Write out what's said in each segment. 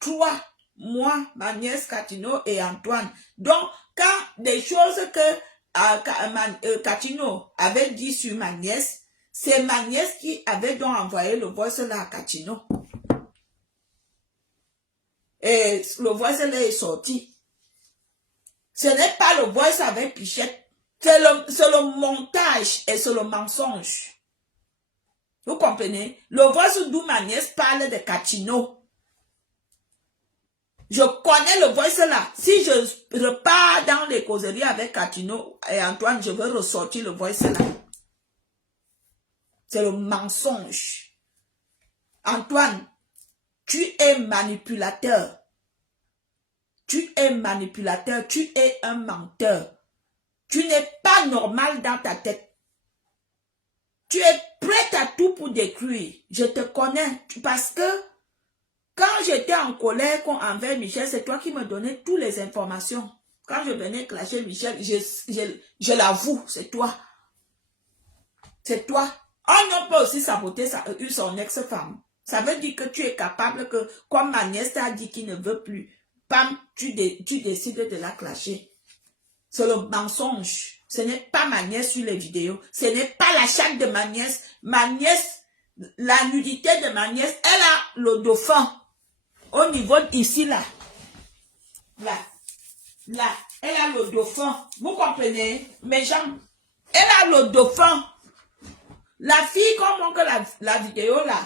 toi, moi, ma nièce Catino et Antoine. Donc, quand des choses que Catino avait dit sur ma nièce, c'est ma nièce qui avait donc envoyé le voice là à Catino. Et le voice là est sorti. Ce n'est pas le voice avec Pichette. C'est le montage et c'est le mensonge. Vous comprenez? Le voice d'où ma nièce parle de Catino. Je connais le voice là. Si je repars dans les causeries avec Catino et Antoine, je veux ressortir le voice là. C'est le mensonge. Antoine, tu es manipulateur. Tu es manipulateur. Tu es un menteur. Tu n'es pas normal dans ta tête. Tu es prête à tout pour détruire. Je te connais. Parce que quand j'étais en colère envers Michel, c'est toi qui me donnais toutes les informations. Quand je venais clasher Michel, je l'avoue, c'est toi. C'est toi. Un homme peut aussi saboter son ex-femme. Ça veut dire que tu es capable que, comme ma nièce t'a dit qu'il ne veut plus, bam, tu décides de la clasher. C'est le mensonge. Ce n'est pas ma nièce sur les vidéos. Ce n'est pas la chatte de ma nièce. Ma nièce, la nudité de ma nièce, elle a le dauphin. Au niveau ici, là. Là. Elle a le dauphin. Vous comprenez? Mes jambes. Elle a le dauphin. La fille, comme on que la vidéo, là,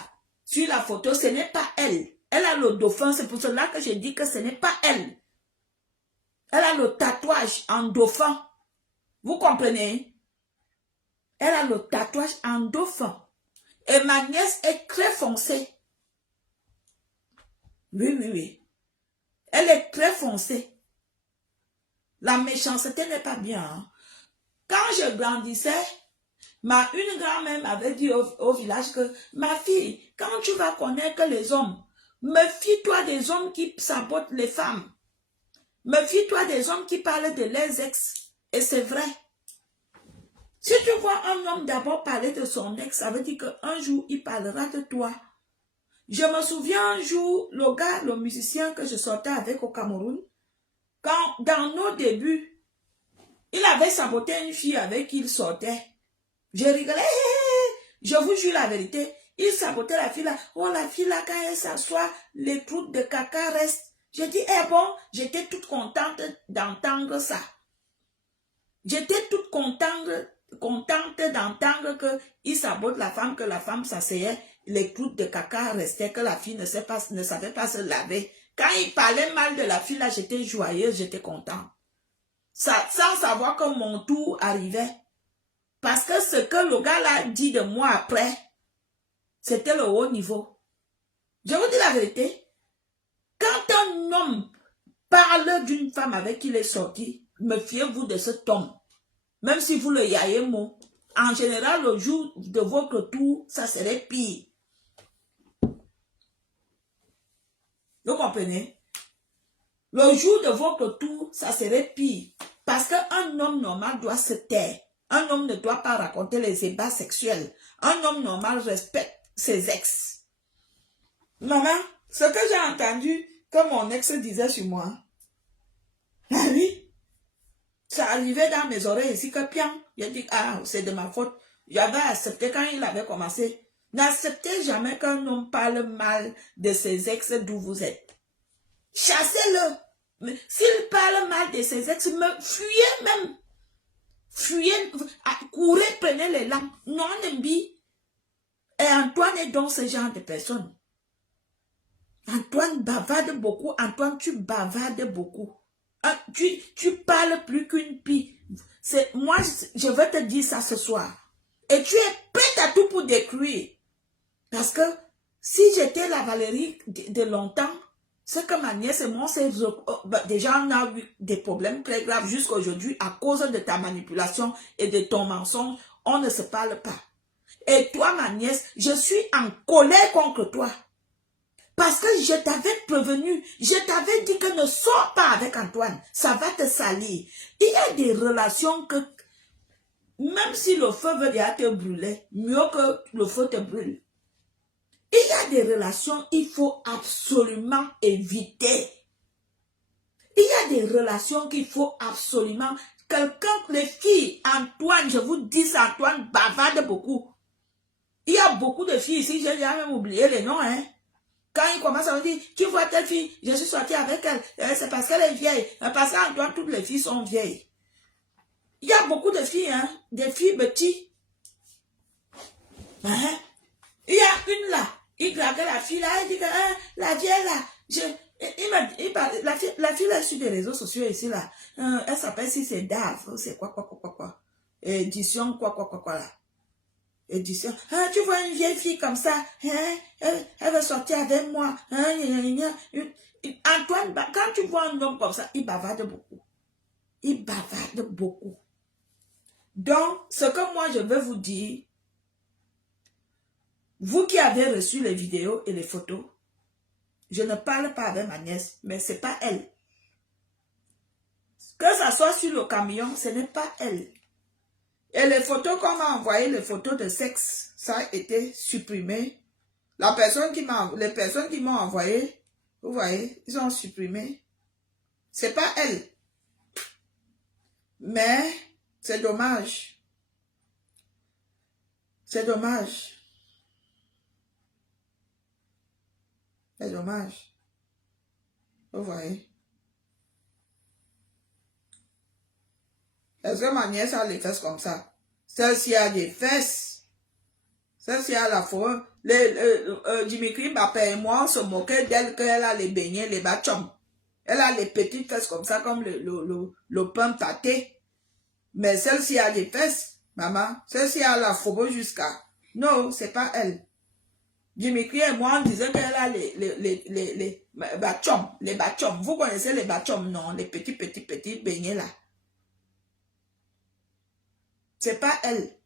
sur la photo, ce n'est pas elle. Elle a le dauphin. C'est pour cela que je dis que ce n'est pas elle. Elle a le tatouage en dauphin. Vous comprenez? Elle a le tatouage en dauphin. Et ma nièce est très foncée. Oui. Elle est très foncée. La méchanceté n'est pas bien. Hein? Quand je grandissais, une grand-mère m'avait dit au village que, ma fille, quand tu vas connaître les hommes, méfie-toi des hommes qui sabotent les femmes. Méfie-toi des hommes qui parlent de leurs ex. Et c'est vrai. Si tu vois un homme d'abord parler de son ex, ça veut dire qu'un jour, il parlera de toi. Je me souviens un jour, le musicien que je sortais avec au Cameroun, quand, dans nos débuts, il avait saboté une fille avec qui il sortait. Je rigolais, je vous jure la vérité. Il sabotait la fille là. Oh, la fille là, quand elle s'assoit, les croûtes de caca restent. Je dis, bon, j'étais toute contente d'entendre ça. J'étais toute contente d'entendre qu'il sabote la femme, que la femme s'asseyait, les croûtes de caca restaient, que la fille ne savait pas se laver. Quand il parlait mal de la fille là, j'étais joyeuse, j'étais contente. Ça, sans savoir que mon tour arrivait. Parce que ce que le gars là dit de moi après, c'était le haut niveau. Je vous dis la vérité. Quand un homme parle d'une femme avec qui il est sorti, méfiez-vous de cet homme. Même si vous le yaillez mot, en général, le jour de votre tour, ça serait pire. Vous comprenez? Le jour de votre tour, ça serait pire. Parce qu'un homme normal doit se taire. Un homme ne doit pas raconter les ébats sexuels. Un homme normal respecte ses ex. Maman, ce que j'ai entendu que mon ex disait sur moi, ah oui, ça arrivait dans mes oreilles ici que pian. J'ai dit, c'est de ma faute. J'avais accepté quand il avait commencé. N'acceptez jamais qu'un homme parle mal de ses ex d'où vous êtes. Chassez-le. S'il parle mal de ses ex, fuyez même. Fuyez, courez, prenez les lampes. Non, Nembi. Et Antoine est donc ce genre de personne. Antoine bavarde beaucoup. Antoine, tu bavardes beaucoup. Tu parles plus qu'une pie. Moi, je vais te dire ça ce soir. Et tu es prête à tout pour détruire. Parce que si j'étais la Valérie de longtemps, ce que ma nièce et moi, déjà on a eu des problèmes très graves jusqu'à aujourd'hui à cause de ta manipulation et de ton mensonge. On ne se parle pas. Et toi, ma nièce, je suis en colère contre toi. Parce que je t'avais prévenu, je t'avais dit que ne sors pas avec Antoine, ça va te salir. Il y a des relations que, même si le feu veut déjà te brûler, mieux que le feu te brûle. Il y a des relations qu'il faut absolument éviter. Il y a des relations qu'il faut absolument... Quelqu'un, les filles, Antoine, je vous dis ça, Antoine bavarde beaucoup. Il y a beaucoup de filles ici, j'ai déjà même oublié les noms, hein. Quand il commence à me dire, tu vois telle fille, je suis sortie avec elle, c'est parce qu'elle est vieille. Parce qu'Antoine, toutes les filles sont vieilles. Il y a beaucoup de filles, hein, des filles petites. Hein? Il y a une là, il draguait la fille là, il dit que la vieille là, la fille là sur les réseaux sociaux ici là, elle s'appelle si c'est Dave, c'est quoi, édition quoi là. Édition, tu vois une vieille fille comme ça, elle veut sortir avec moi, Antoine, quand tu vois un homme comme ça, il bavarde beaucoup. Il bavarde beaucoup. Donc, ce que moi je veux vous dire, vous qui avez reçu les vidéos et les photos, je ne parle pas avec ma nièce, mais ce n'est pas elle. Que ça soit sur le camion, ce n'est pas elle. Et les photos qu'on m'a envoyées, les photos de sexe, ça a été supprimé. Les personnes qui m'ont envoyé, vous voyez, ils ont supprimé. C'est pas elle. Mais c'est dommage. C'est dommage. C'est dommage. Vous voyez. Est-ce que ma nièce a les fesses comme ça? Celle-ci a des fesses. Celle-ci a la forme. Dimitri Mbappé et moi, on se moquait d'elle qu'elle a les beignets, les bachons. Elle a les petites fesses comme ça, comme le pain pâté. Mais celle-ci a des fesses, maman. Celle-ci a la forme jusqu'à... Non, c'est pas elle. Dimitri et moi, on disait qu'elle a les bachons. Les bachons. Vous connaissez les bachons, non? Les petits beignets là. C'est pas elle.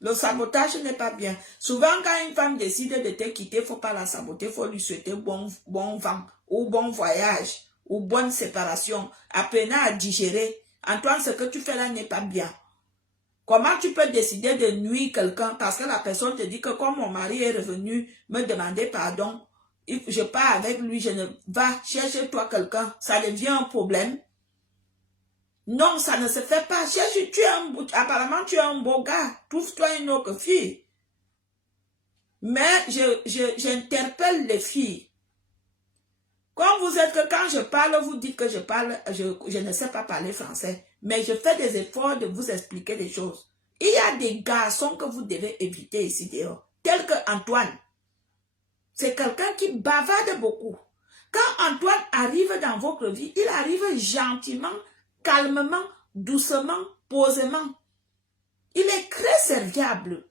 Le sabotage n'est pas bien. Souvent, quand une femme décide de te quitter, il ne faut pas la saboter, il faut lui souhaiter bon vent, ou bon voyage, ou bonne séparation. Apprenez à digérer. Antoine, ce que tu fais là n'est pas bien. Comment tu peux décider de nuire quelqu'un parce que la personne te dit que comme mon mari est revenu me demander pardon, je pars avec lui, je ne vais chercher toi quelqu'un, ça devient un problème. Non, ça ne se fait pas. Apparemment, tu es un beau gars. Trouve-toi une autre fille. Mais j'interpelle les filles. Quand vous êtes que quand je parle, vous dites que je parle, je ne sais pas parler français. Mais je fais des efforts de vous expliquer des choses. Il y a des garçons que vous devez éviter ici dehors. Tel que Antoine. C'est quelqu'un qui bavarde beaucoup. Quand Antoine arrive dans votre vie, il arrive gentiment, calmement, doucement, posément. Il est très serviable.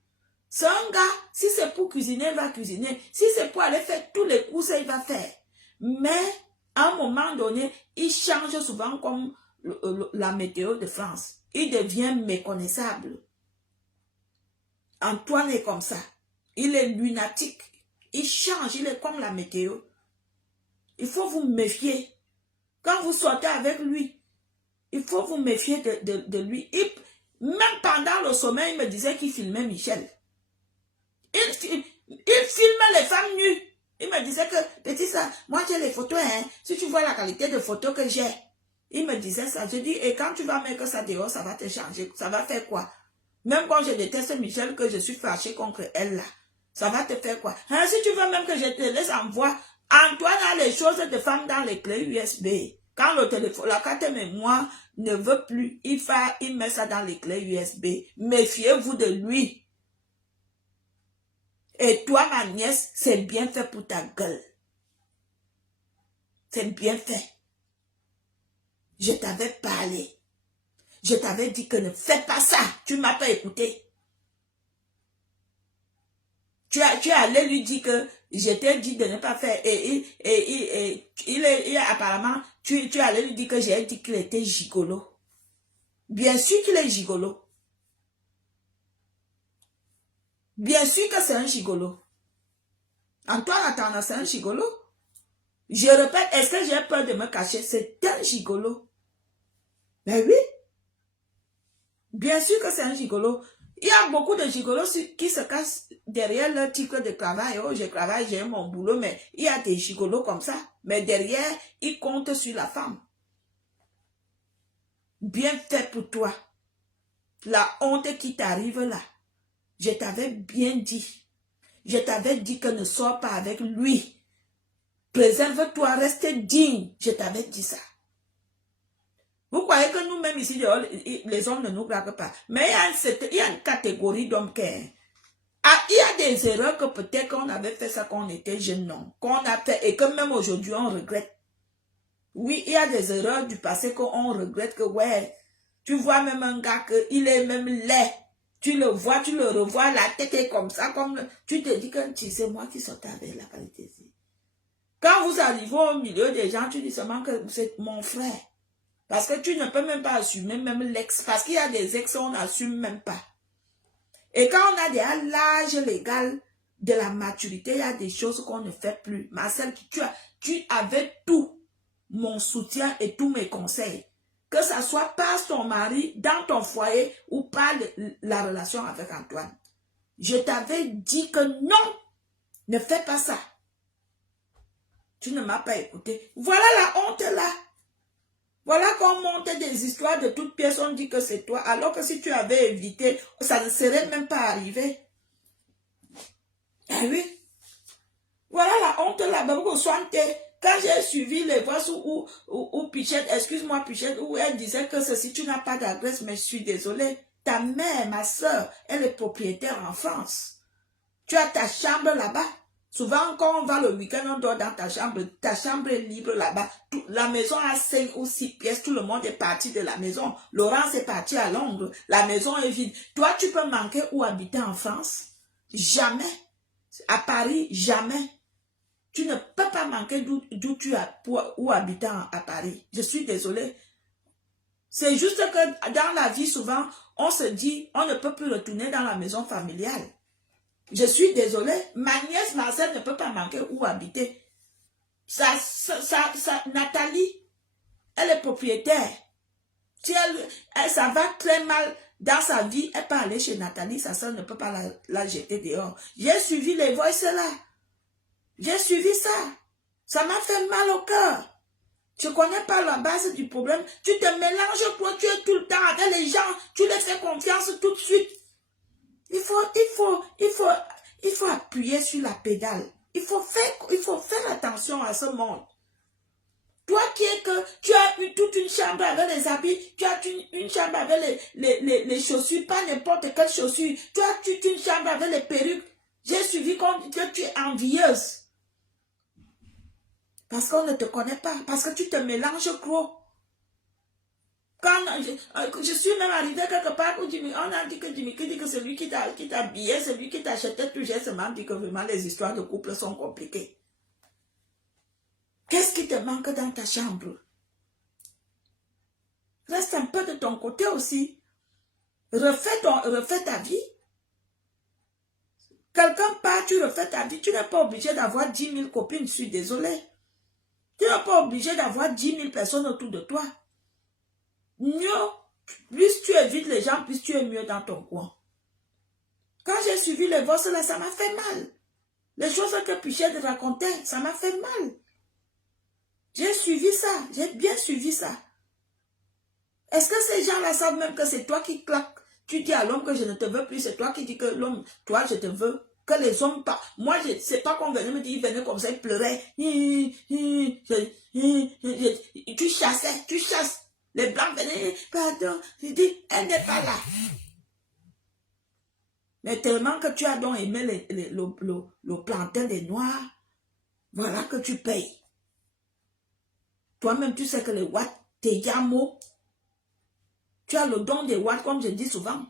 C'est un gars, si c'est pour cuisiner, il va cuisiner. Si c'est pour aller faire tous les courses, il va faire. Mais, à un moment donné, il change souvent comme la météo de France. Il devient méconnaissable. Antoine est comme ça. Il est lunatique. Il change, il est comme la météo. Il faut vous méfier. Quand vous sortez avec lui, il faut vous méfier de lui. Même pendant le sommeil, il me disait qu'il filmait Michel. Il filmait les femmes nues. Il me disait que, petit ça, moi j'ai les photos, hein. Si tu vois la qualité de photos que j'ai. Il me disait ça. Je dis, et quand tu vas mettre ça dehors, ça va te changer. Ça va faire quoi? Même quand je déteste Michel, que je suis fâchée contre elle là. Ça va te faire quoi? Hein, si tu veux même que je te laisse envoyer, Antoine a les choses de femmes dans les clés USB. Quand le téléphone, la carte mémoire ne veut plus, il met ça dans les clés USB. Méfiez-vous de lui. Et toi, ma nièce, c'est bien fait pour ta gueule. C'est bien fait. Je t'avais parlé. Je t'avais dit que ne fais pas ça. Tu ne m'as pas écouté. Tu es allé lui dire que je t'ai dit de ne pas faire. Et apparemment, tu es allé lui dire que j'ai dit qu'il était gigolo. Bien sûr qu'il est gigolo. Bien sûr que c'est un gigolo. Antoine, attends, c'est un gigolo. Je répète, est-ce que j'ai peur de me cacher? C'est un gigolo. Ben oui. Bien sûr que c'est un gigolo. Il y a beaucoup de gigolos qui se cachent derrière leur titre de travail. Oh, je travaille, j'ai mon boulot, mais il y a des gigolos comme ça. Mais derrière, ils comptent sur la femme. Bien fait pour toi. La honte qui t'arrive là. Je t'avais bien dit. Je t'avais dit que ne sors pas avec lui. Préserve-toi, reste digne. Je t'avais dit ça. Vous croyez que nous-mêmes ici, les hommes ne nous braquent pas. Mais il y a une catégorie d'hommes qui... Ah, il y a des erreurs que peut-être qu'on avait fait ça quand on était jeune, non. Qu'on a fait et que même aujourd'hui on regrette. Oui, il y a des erreurs du passé qu'on regrette que, ouais, tu vois même un gars qu'il est même laid. Tu le vois, tu le revois, la tête est comme ça, tu te dis que c'est moi qui sortais avec la qualité ici. Quand vous arrivez au milieu des gens, tu dis seulement que c'est mon frère. Parce que tu ne peux même pas assumer même l'ex. Parce qu'il y a des ex, on n'assume même pas. Et quand on a déjà l'âge légal de la maturité, il y a des choses qu'on ne fait plus. Marcel, tu avais tout mon soutien et tous mes conseils. Que ça soit par ton mari, dans ton foyer ou par la relation avec Antoine. Je t'avais dit que non, ne fais pas ça. Tu ne m'as pas écouté. Voilà la honte là. Voilà qu'on monte des histoires de toutes pièces, on dit que c'est toi, alors que si tu avais évité, ça ne serait même pas arrivé. Ah oui. Voilà la honte là, quand j'ai suivi les voix où Pichette, excuse-moi Pichette, où elle disait que ceci, tu n'as pas d'adresse, mais je suis désolée. Ta mère, ma soeur, elle est propriétaire en France. Tu as ta chambre là-bas. Souvent, quand on va le week-end, on dort dans ta chambre est libre là-bas. La maison a 5 ou 6 pièces, tout le monde est parti de la maison. Laurence est parti à Londres, la maison est vide. Toi, tu peux manquer ou habiter en France? Jamais. À Paris, jamais. Tu ne peux pas manquer d'où tu as ou habiter à Paris. Je suis désolée. C'est juste que dans la vie, souvent, on se dit, on ne peut plus retourner dans la maison familiale. Je suis désolée, ma nièce Marcel ne peut pas manquer où habiter. Nathalie, elle est propriétaire. Si ça va très mal dans sa vie, elle peut aller chez Nathalie, sa soeur ne peut pas la jeter dehors. J'ai suivi les voices là. J'ai suivi ça. Ça m'a fait mal au cœur. Tu ne connais pas la base du problème. Tu te mélanges, toi, tu es tout le temps avec les gens. Tu les fais confiance tout de suite. Il faut appuyer sur la pédale. Il faut faire attention à ce monde. Toi qui es que tu as eu toute une chambre avec les habits, tu as une chambre avec les chaussures, pas n'importe quelle chaussure. Tu as toute une chambre avec les perruques. J'ai suivi que tu es envieuse. Parce qu'on ne te connaît pas. Parce que tu te mélanges trop. Quand je suis même arrivée quelque part où on a dit que Jimmy dit que celui qui t'a habillé, celui qui t'achetait tout, j'ai seulement dit que vraiment les histoires de couple sont compliquées. Qu'est-ce qui te manque dans ta chambre? Reste un peu de ton côté aussi. Refais ta vie. Quelqu'un part, tu refais ta vie. Tu n'es pas obligé d'avoir 10 000 copines, je suis désolée. Tu n'es pas obligé d'avoir 10 000 personnes autour de toi. Mieux, plus tu évites les gens, plus tu es mieux dans ton coin. Quand j'ai suivi les voix là, ça m'a fait mal. Les choses que Pichette racontait, ça m'a fait mal. J'ai suivi ça, j'ai bien suivi ça. Est-ce que ces gens-là savent même que c'est toi qui claques? Tu dis à l'homme que je ne te veux plus, c'est toi qui dis que l'homme, toi je te veux. Que les hommes pas. Moi, je ne sais pas qu'on venait me dire, il venait comme ça, il pleurait. Tu chasses. Les blancs venaient, pardon. Je dis, elle n'est pas là. Mais tellement que tu as donc aimé le plantain des noirs, voilà que tu payes. Toi-même, tu sais que les watts, tes yamo, tu as le don des watts, comme je dis souvent.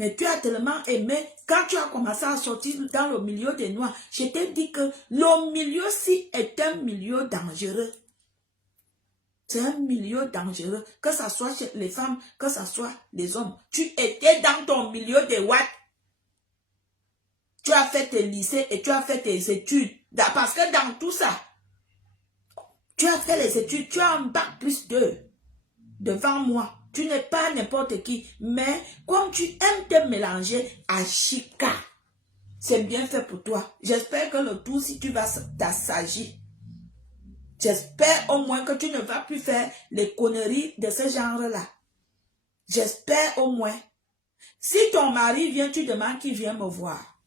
Mais tu as tellement aimé, quand tu as commencé à sortir dans le milieu des noirs, je t'ai dit que le milieu-ci est un milieu dangereux. C'est un milieu dangereux, que ce soit chez les femmes, que ce soit les hommes. Tu étais dans ton milieu des watts. Tu as fait tes lycées et tu as fait tes études. Parce que dans tout ça, tu as fait les études, tu as un bac plus 2 devant moi. Tu n'es pas n'importe qui. Mais comme tu aimes te mélanger à Chika, c'est bien fait pour toi. J'espère que le tout, si tu vas t'assagir, j'espère au moins que tu ne vas plus faire les conneries de ce genre-là. J'espère au moins. Si ton mari vient, tu demandes qu'il vienne me voir.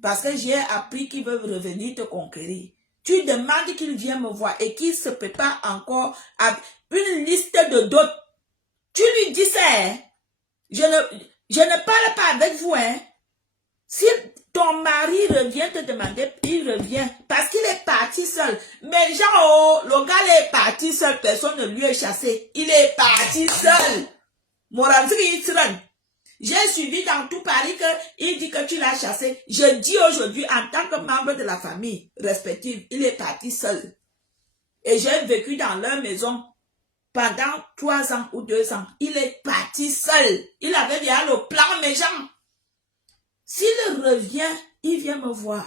Parce que j'ai appris qu'il veut revenir te conquérir. Tu demandes qu'il vienne me voir et qu'il se prépare encore à une liste de dots. Tu lui dis ça, hein? Je ne parle pas avec vous, hein? Si ton mari revient te demander, il revient parce qu'il est parti seul. Mais genre, le gars est parti seul, personne ne lui est chassé. Il est parti seul. J'ai suivi dans tout Paris qu'il dit que tu l'as chassé. Je dis aujourd'hui, en tant que membre de la famille respective, il est parti seul. Et j'ai vécu dans leur maison pendant 3 ans ou 2 ans. Il est parti seul. Il avait déjà le plan méchant. S'il revient, il vient me voir.